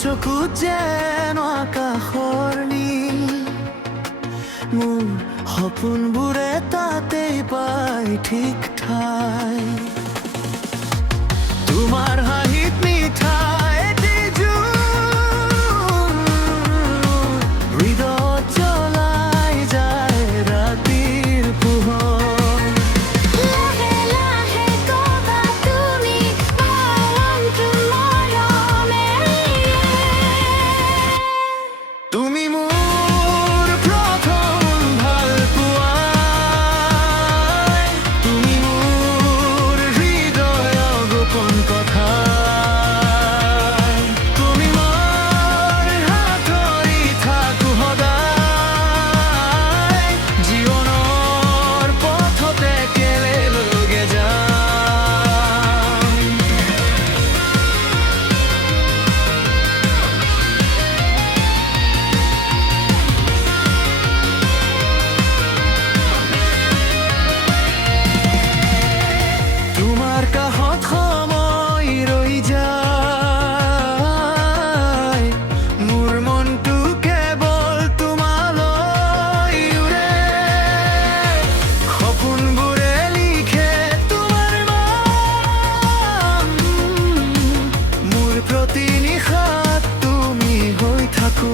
চকুত যেন আকাশৰ নীল, মোৰ সপোনবোৰে তাতেই পায় ঠিক ঠাই। তোমাৰ হাঁহিত মিঠাই এটি জোন, হৃদয়ত জ্বলাই যায় ৰাতিৰ পোহৰ। লাহে লাহে ক'বা তুমি মৰমটো মৰমেৰে। তুমি মোৰ প্ৰথম ভাল পোৱা, তুমি মোৰ হৃদয়ৰ গোপন কথা, তুমি মোৰ হাত ধৰি থাকো সদায়, জীৱনৰ পথতে একেলগে যাম। তোমাৰ কাষত সময় ৰৈ যায়, মোৰ মনটো কেৱল তোমালৈ উৰে, সপোনবোৰে লিখে তোমাৰ নাম, মোৰ প্ৰতি নিশাত তুমি হৈ থাকো।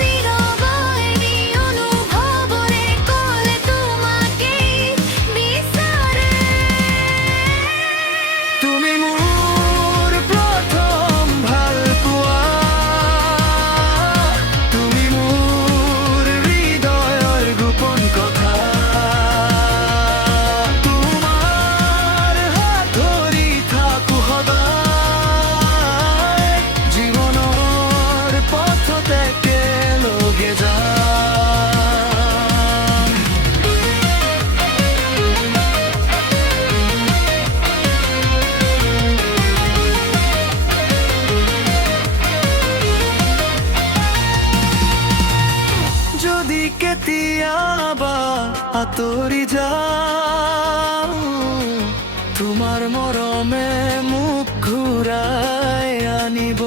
নীৰৱই অনুভৱৰে ক'লে তোমাকেই বিচাৰে। তুমি মোৰ প্ৰথম ভাল পোৱা, তুমি মোৰ হৃদয়ৰ গোপন কথা, তোমাৰ হাত ধৰি থাকো সদায়, জীৱনৰ পথতে একেলগে যাম। যদি কেতিয়াবা আঁতৰি যাওঁ, তোমাৰ মৰমে মোক ঘূৰাই আনিব।